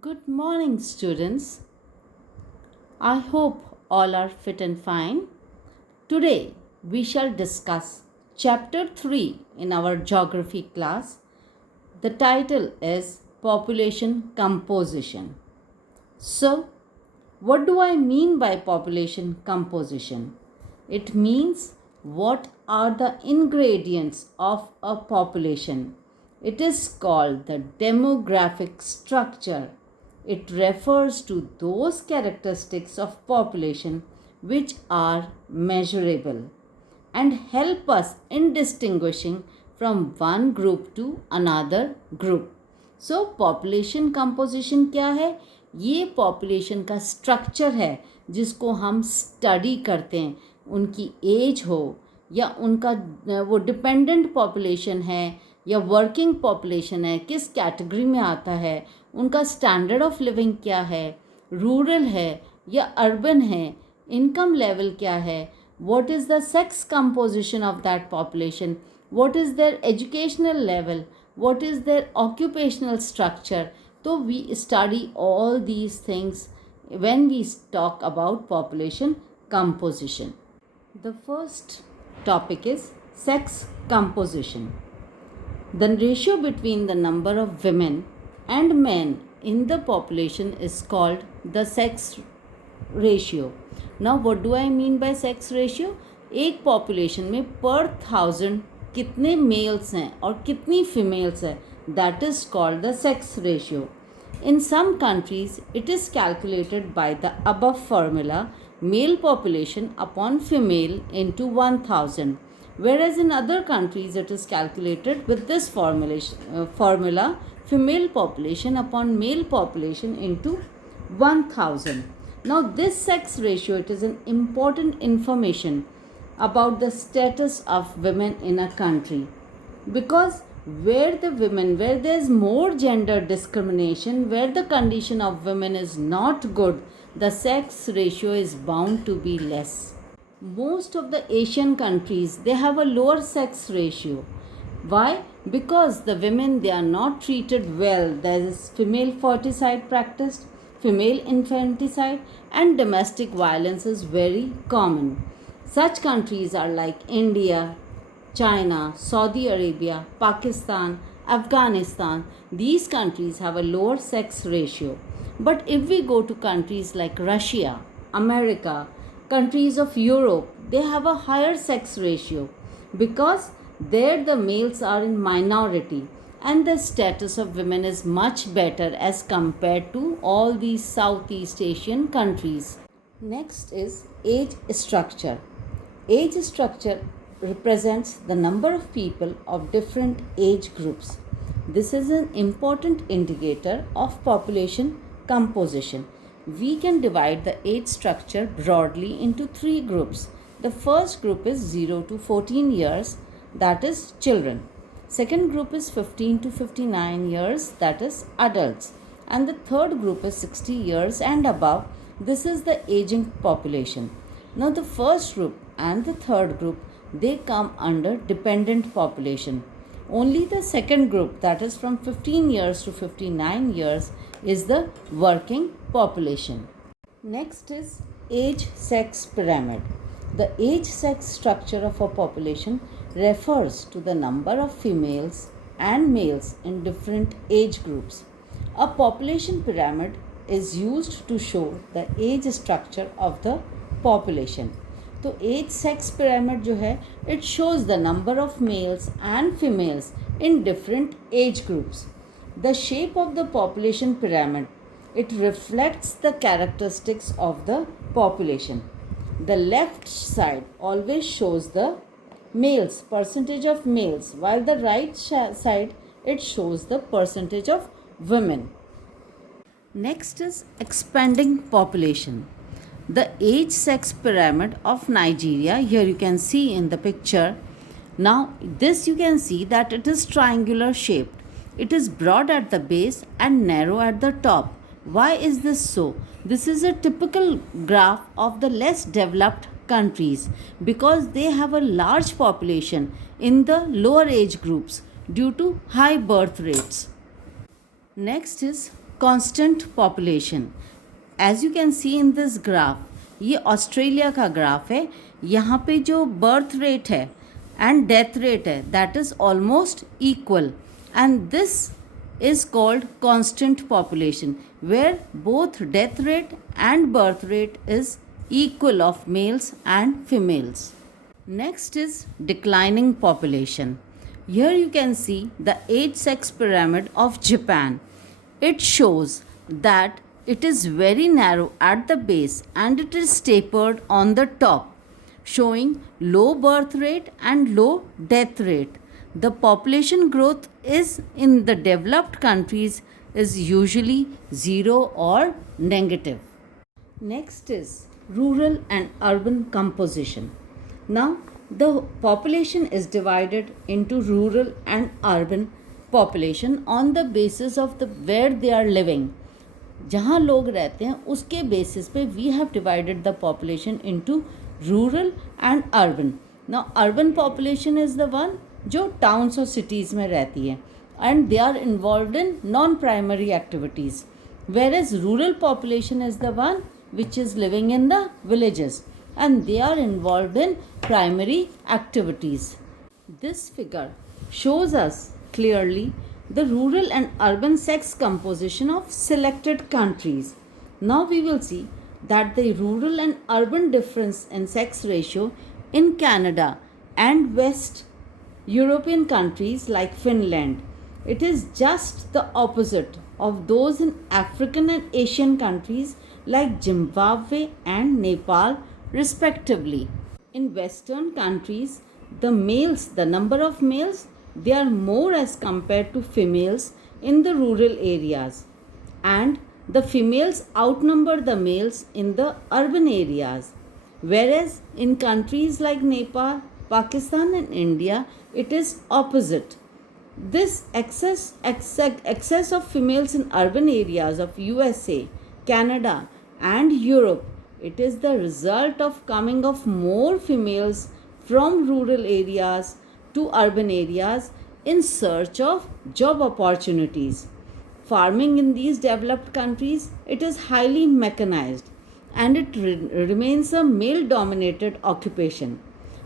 Good morning, students. I hope all are fit and fine. Today, we shall discuss Chapter 3 in our geography class. The title is Population Composition. So, what do I mean by population composition? It means what are the ingredients of a population. It is called the demographic structure. It refers to those characteristics of population which are measurable and help us in distinguishing from one group to another group. So population composition क्या है? ये population का structure है जिसको हम study करते हैं. उनकी एज हो या उनका वो डिपेंडेंट पॉपुलेशन है या वर्किंग पॉपुलेशन है, किस कैटेगरी में आता है, उनका स्टैंडर्ड ऑफ लिविंग क्या है, रूरल है या अर्बन है, इनकम लेवल क्या है, what is the sex composition of that population, what is their educational level, what is their occupational structure. So we study all these things when we talk about population composition. The first topic is sex composition. The ratio between the number of women and men in the population is called the sex ratio. Now what do I mean by sex ratio? एक population में पर 1000 कितने mails हैं और कितनी females हैं, that is called the sex ratio. In some countries, it is calculated by the above formula, male population upon female into 1000, whereas in other countries it is calculated with this formula, female population upon male population into 1000. Now this sex ratio, it is an important information about the status of women in a country, because where there is more gender discrimination, where the condition of women is not good, the sex ratio is bound to be less. Most of the Asian countries, they have a lower sex ratio. Why? Because the women, they are not treated well. There is female foeticide practiced, female infanticide, and domestic violence is very common. Such countries are like India, China, Saudi Arabia, Pakistan, Afghanistan. These countries have a lower sex ratio. But if we go to countries like Russia, America, countries of Europe, they have a higher sex ratio because there the males are in minority and the status of women is much better as compared to all these Southeast Asian countries. Next is age structure. Age structure represents the number of people of different age groups. This is an important indicator of population composition. We can divide the age structure broadly into three groups. The first group is 0 to 14 years, that is children. Second group is 15 to 59 years, that is adults. And the third group is 60 years and above. This is the aging population. Now the first group and the third group, they come under dependent population. Only the second group, that is from 15 years to 59 years, is the working population. Next is age sex pyramid. The age sex structure of a population refers to the number of females and males in different age groups. A population pyramid is used to show the age structure of the population. तो as sex pyramid जो है, it shows the number of males and females in different age groups. The shape of the population pyramid, it reflects the characteristics of the population. The left side always shows the males, percentage of males, while the right side, it shows the percentage of women. Next is expanding population. The age sex pyramid of Nigeria, here you can see in the picture. Now this you can see that it is triangular shaped. It is broad at the base and narrow at the top. Why is this so? This is a typical graph of the less developed countries because they have a large population in the lower age groups due to high birth rates. Next is constant population. As you can see in this graph, ये Australia का graph है. यहाँ पे जो birth rate है and death rate है that is almost equal, and this is called constant population, where both death rate and birth rate is equal of males and females. Next is declining population. Here you can see the age sex pyramid of Japan. It shows that it is very narrow at the base and it is tapered on the top, showing low birth rate and low death rate. The population growth is in the developed countries is usually zero or negative. Next is rural and urban composition. Now the population is divided into rural and urban population on the basis of the where they are living. जहाँ लोग रहते हैं उसके basis पे we have divided the population into rural and urban. Now urban population is the one जो towns और cities में रहती है and they are involved in non primary activities, whereas rural population is the one which is living in the villages and they are involved in primary activities. This figure shows us clearly the rural and urban sex composition of selected countries. Now we will see that the rural and urban difference in sex ratio in Canada and West European countries like Finland. It is just the opposite of those in African and Asian countries like Zimbabwe and Nepal respectively. In Western countries, the number of males, they are more as compared to females in the rural areas, and the females outnumber the males in the urban areas. Whereas in countries like Nepal, Pakistan and India, it is opposite. This excess of females in urban areas of USA, Canada and Europe, it is the result of coming of more females from rural areas to urban areas in search of job opportunities. Farming in these developed countries, it is highly mechanized and it remains a male dominated occupation.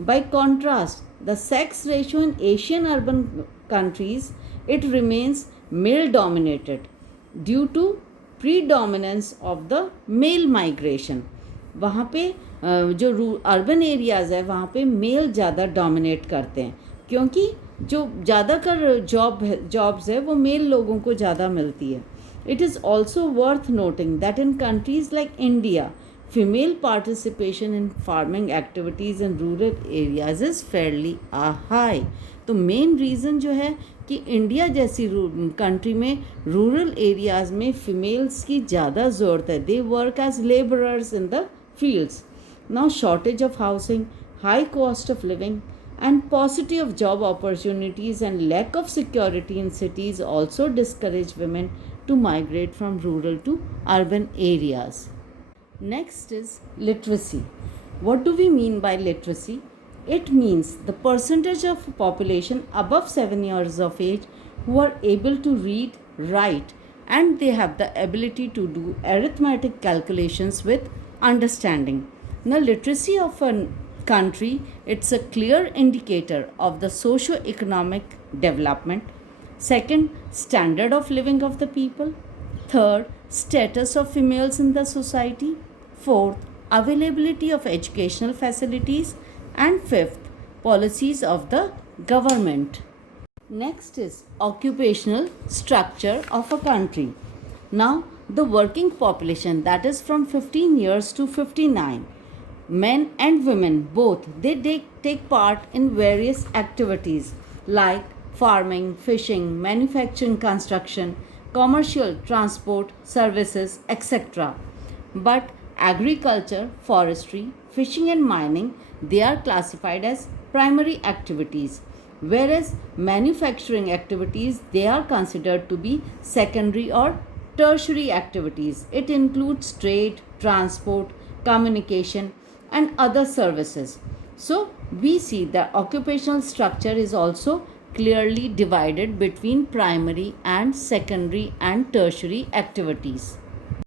By contrast, the sex ratio in Asian urban countries, it remains male dominated due to predominance of the male migration. वहाँ पे जो urban areas है वहाँ पे mail ज़्यादा dominate करते हैं, क्योंकि जो ज़्यादातर जॉब्स है वो मेल लोगों को ज़्यादा मिलती है. It is also worth noting that in countries like India, female participation in farming activities in rural areas is fairly high. तो मेन रीज़न जो है कि इंडिया जैसी कंट्री में रूरल एरियाज़ में फ़ीमेल्स की ज़्यादा ज़रूरत है. They work as labourers in the fields. Now shortage of housing, high cost of living and paucity of job opportunities and lack of security in cities also discourage women to migrate from rural to urban areas. Next is literacy. What do we mean by literacy? It means the percentage of population above 7 years of age who are able to read, write and they have the ability to do arithmetic calculations with understanding. Now literacy of a country, it's a clear indicator of the socio-economic development. Second, standard of living of the people. Third, status of females in the society. Fourth, availability of educational facilities. And fifth, policies of the government. Next is occupational structure of a country. Now the working population, that is from 15 years to 59, men and women both, they take part in various activities like farming, fishing, manufacturing, construction, commercial, transport, services, etc. But agriculture, forestry, fishing and mining, they are classified as primary activities, whereas manufacturing activities, they are considered to be secondary or tertiary activities. It includes trade, transport, communication and other services. So we see the occupational structure is also clearly divided between primary and secondary and tertiary activities.